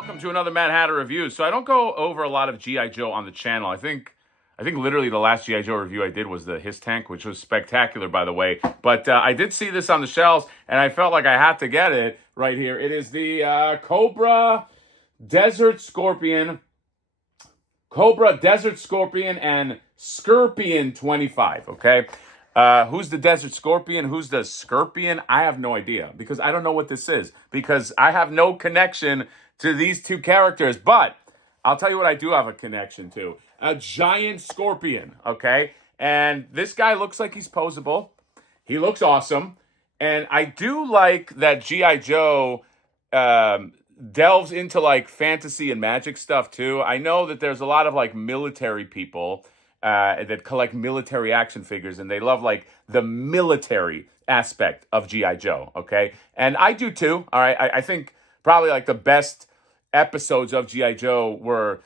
welcome to another Mad Hatter review. So I don't go over a lot of G.I. Joe on the channel. I think literally the last G.I. Joe review I did was the His Tank, which was spectacular, by the way. But I did see this on the shelves, and I felt like I had to get it right here. It is the Cobra Desert Scorpion, and Scorpion 25, okay? Who's the Desert Scorpion? Who's the Scorpion? I have no idea because I don't know what this is because I have no connection to these two characters. But I'll tell you what I do have a connection to. A giant scorpion, okay? And this guy looks like he's posable. He looks awesome. And I do like that G.I. Joe delves into like fantasy and magic stuff too. I know that there's a lot of like military people that collect military action figures, and they love like the military aspect of G.I. Joe, okay? And I do too, all right? I think probably like the best episodes of G.I. Joe were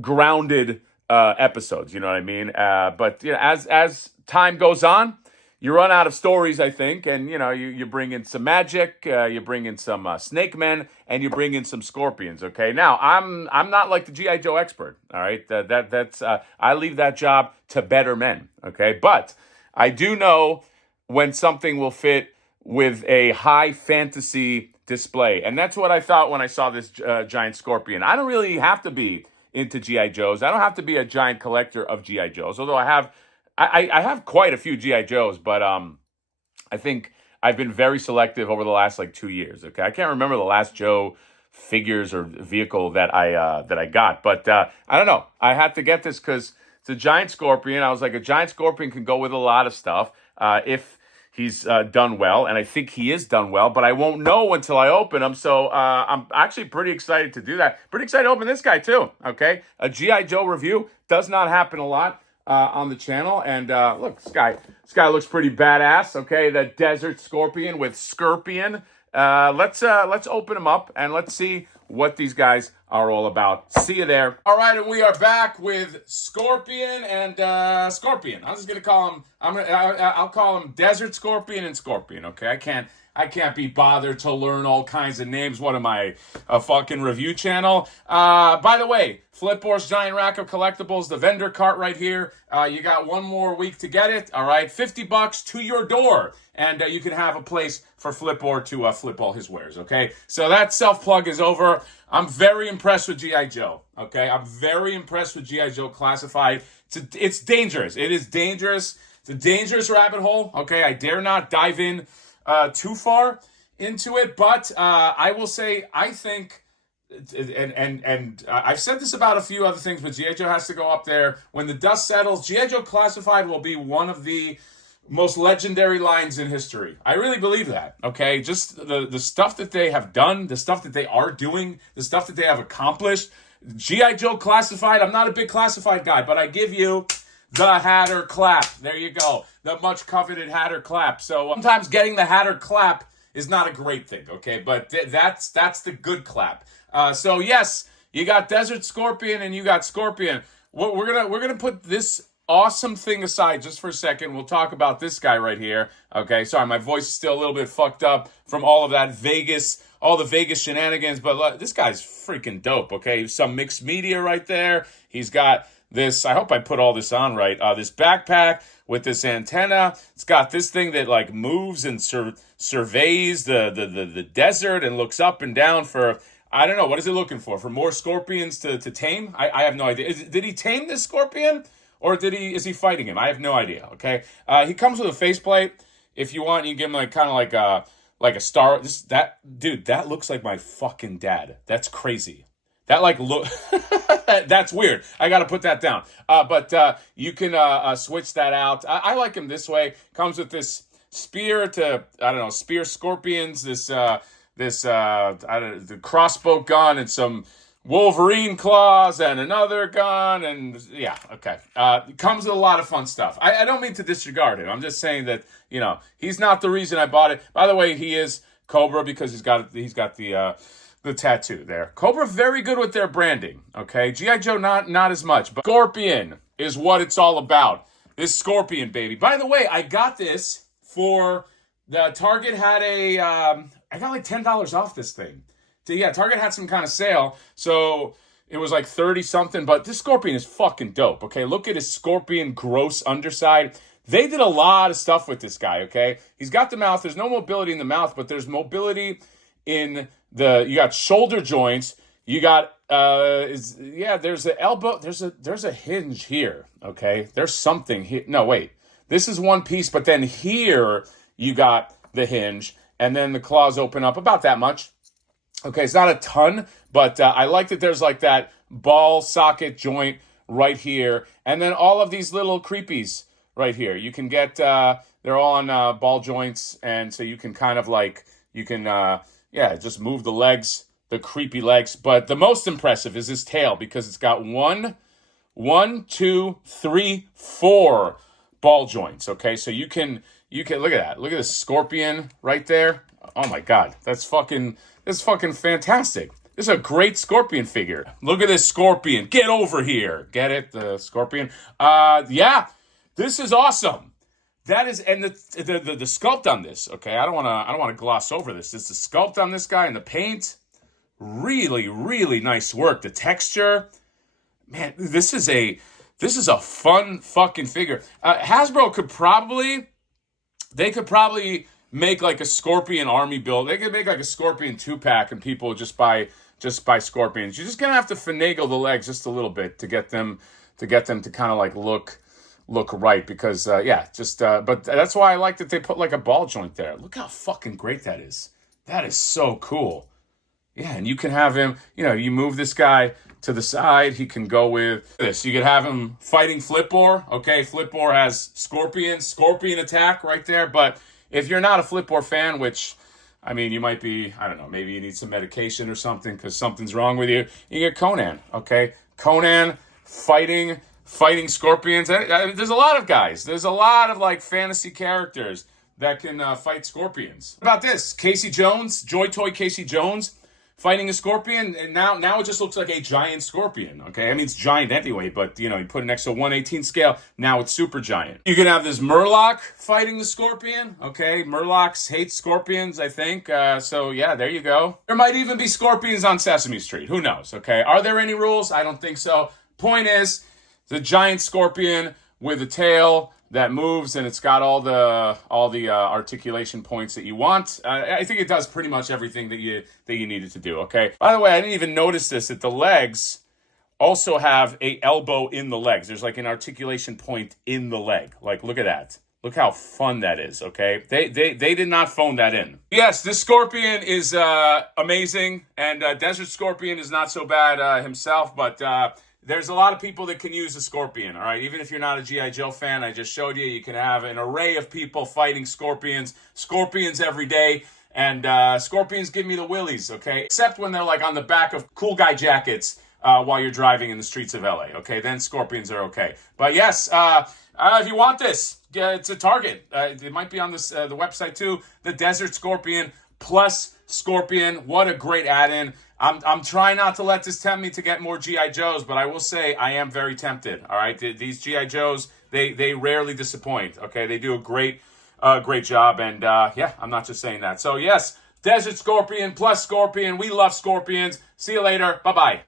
grounded episodes, you know what I mean? But you know, as time goes on, you run out of stories, I think, and you know, you bring in some magic, you bring in some snake men, and you bring in some scorpions. Okay, now I'm not like the GI Joe expert. All right, that's I leave that job to better men. Okay, but I do know when something will fit with a high fantasy display, and that's what I thought when I saw this giant scorpion. I don't really have to be into GI Joes. I don't have to be a giant collector of GI Joes, although I have quite a few G.I. Joes, but I think I've been very selective over the last like 2 years. Okay, I can't remember the last Joe figures or vehicle that I got, but I don't know. I had to get this because it's a giant scorpion. I was like, a giant scorpion can go with a lot of stuff if he's done well, and I think he is done well, but I won't know until I open him. So I'm actually pretty excited to do that. Pretty excited to open this guy too. Okay, a G.I. Joe review does not happen a lot on the channel, and look, this guy looks pretty badass. Okay, the Desert Scorpion with Scorpion. Let's open them up and let's see what these guys are all about. See you there. All right, and we are back with Scorpion and Scorpion. I'm just gonna call him. I'll call him Desert Scorpion and Scorpion. Okay, I can't be bothered to learn all kinds of names. What am I, a fucking review channel? By the way, Flipboard's Giant Rack of Collectibles, the vendor cart right here. You got one more week to get it. All right, $50 to your door, and you can have a place for Flipboard to flip all his wares. Okay, so that self-plug is over. I'm very impressed with G.I. Joe. Okay, I'm very impressed with G.I. Joe Classified. It's dangerous. It is dangerous. It's a dangerous rabbit hole. Okay, I dare not dive in too far into it, but I will say I think, and I've said this about a few other things, but G.I. Joe has to go up there. When the dust settles, G.I. Joe Classified will be one of the most legendary lines in history. I really believe that, okay? Just the stuff that they have done, the stuff that they are doing, the stuff that they have accomplished. G.I. Joe Classified, I'm not a big Classified guy, but I give you the Hatter clap. There you go. The much coveted Hatter clap. So sometimes getting the Hatter clap is not a great thing, okay? But that's the good clap. So yes, you got Desert Scorpion and you got Scorpion. We're gonna put this awesome thing aside just for a second. We'll talk about this guy right here. Okay, sorry, my voice is still a little bit fucked up from all of that Vegas, all the Vegas shenanigans. But look, this guy's freaking dope. Okay, some mixed media right there. He's got this, I hope I put all this on right, this backpack with this antenna. It's got this thing that like moves and surveys the desert and looks up and down for, I don't know, what is it looking for? For more scorpions to tame? I have no idea. Did he tame this scorpion? Or is he fighting him? I have no idea, okay? He comes with a faceplate. If you want, you can give him like kind of like a star. Dude, that looks like my fucking dad. That's crazy. That like look, that's weird. I got to put that down. But you can switch that out. I like him this way. Comes with this spear to, I don't know, spear scorpions. The crossbow gun and some Wolverine claws and another gun, and yeah, okay. Comes with a lot of fun stuff. I don't mean to disregard him. I'm just saying that, you know, he's not the reason I bought it. By the way, he is Cobra because he's got the tattoo there. Cobra very good with their branding. Okay, G.I. Joe not as much, but Scorpion is what it's all about. This Scorpion baby. By the way, I got this for the Target had a I got like $10 off this thing. yeah, Target had some kind of sale, so it was like 30 something, but this Scorpion is fucking dope, okay? Look at his Scorpion gross underside. They did a lot of stuff with this guy, okay? He's got the mouth. There's no mobility in the mouth, but there's mobility in you got shoulder joints. You got, there's an elbow. There's a hinge here, okay? There's something here. No, wait. This is one piece, but then here you got the hinge, and then the claws open up about that much. Okay, it's not a ton, but I like that there's like that ball socket joint right here, and then all of these little creepies right here. You can get, they're all on ball joints, and so you can kind of like, just move the legs, the creepy legs. But the most impressive is his tail, because it's got one, two, three, four ball joints, okay? So you can look at that. Look at this Scorpion right there. Oh my God, that's fucking fantastic. This is a great Scorpion figure. Look at this Scorpion. Get over here. Get it? The Scorpion. Yeah, this is awesome. That is, and the sculpt on this, okay? I don't want to gloss over this. It's the sculpt on this guy and the paint. Really, really nice work. The texture. Man, this is a fun fucking figure. Hasbro could probably make like a Scorpion army build. They could make like a Scorpion 2-pack, and people just buy Scorpions. You're just gonna have to finagle the legs just a little bit to get them to kind of like look right, because but that's why I like that they put like a ball joint there. Look how fucking great that is. That is so cool. Yeah, and you can have him, you move this guy to the side, he can go with this. You could have him fighting Flipboar. Okay, Flipboar has Scorpion attack right there. But if you're not a Flipboar fan, which, I mean, you might be, I don't know, maybe you need some medication or something because something's wrong with you, you get Conan, okay? Conan fighting Scorpions. There's a lot of guys. There's a lot of, like, fantasy characters that can fight Scorpions. What about this? Casey Jones, Joy Toy Casey Jones, fighting a Scorpion, and now it just looks like a giant Scorpion, okay? I mean, it's giant anyway, but, you put it next to a 1/18 scale, now it's super giant. You can have this Murloc fighting the Scorpion, okay? Murlocs hate Scorpions, I think, so yeah, there you go. There might even be Scorpions on Sesame Street, who knows, okay? Are there any rules? I don't think so. Point is, the giant Scorpion with a tail that moves, and it's got all the articulation points that you want. I think it does pretty much everything that you needed to do, okay? By the way, I didn't even notice this, that the legs also have a elbow in the legs. There's like an articulation point in the leg. Like, look at that. Look how fun that is, okay? They did not phone that in. Yes, this Scorpion is amazing, and Desert Scorpion is not so bad himself, but there's a lot of people that can use a Scorpion, all right? Even if you're not a G.I. Joe fan, I just showed you can have an array of people fighting Scorpions every day, and Scorpions give me the willies, okay? Except when they're like on the back of cool guy jackets while you're driving in the streets of LA, okay? Then Scorpions are okay. But yes, if you want this, it's a Target. It might be on this the website too. The Desert Scorpion plus Scorpion. What a great add-in. I'm trying not to let this tempt me to get more G.I. Joes, but I will say I am very tempted, all right? These G.I. Joes, they rarely disappoint, okay? They do a great job, and I'm not just saying that. So yes, Desert Scorpion plus Scorpion. We love Scorpions. See you later. Bye-bye.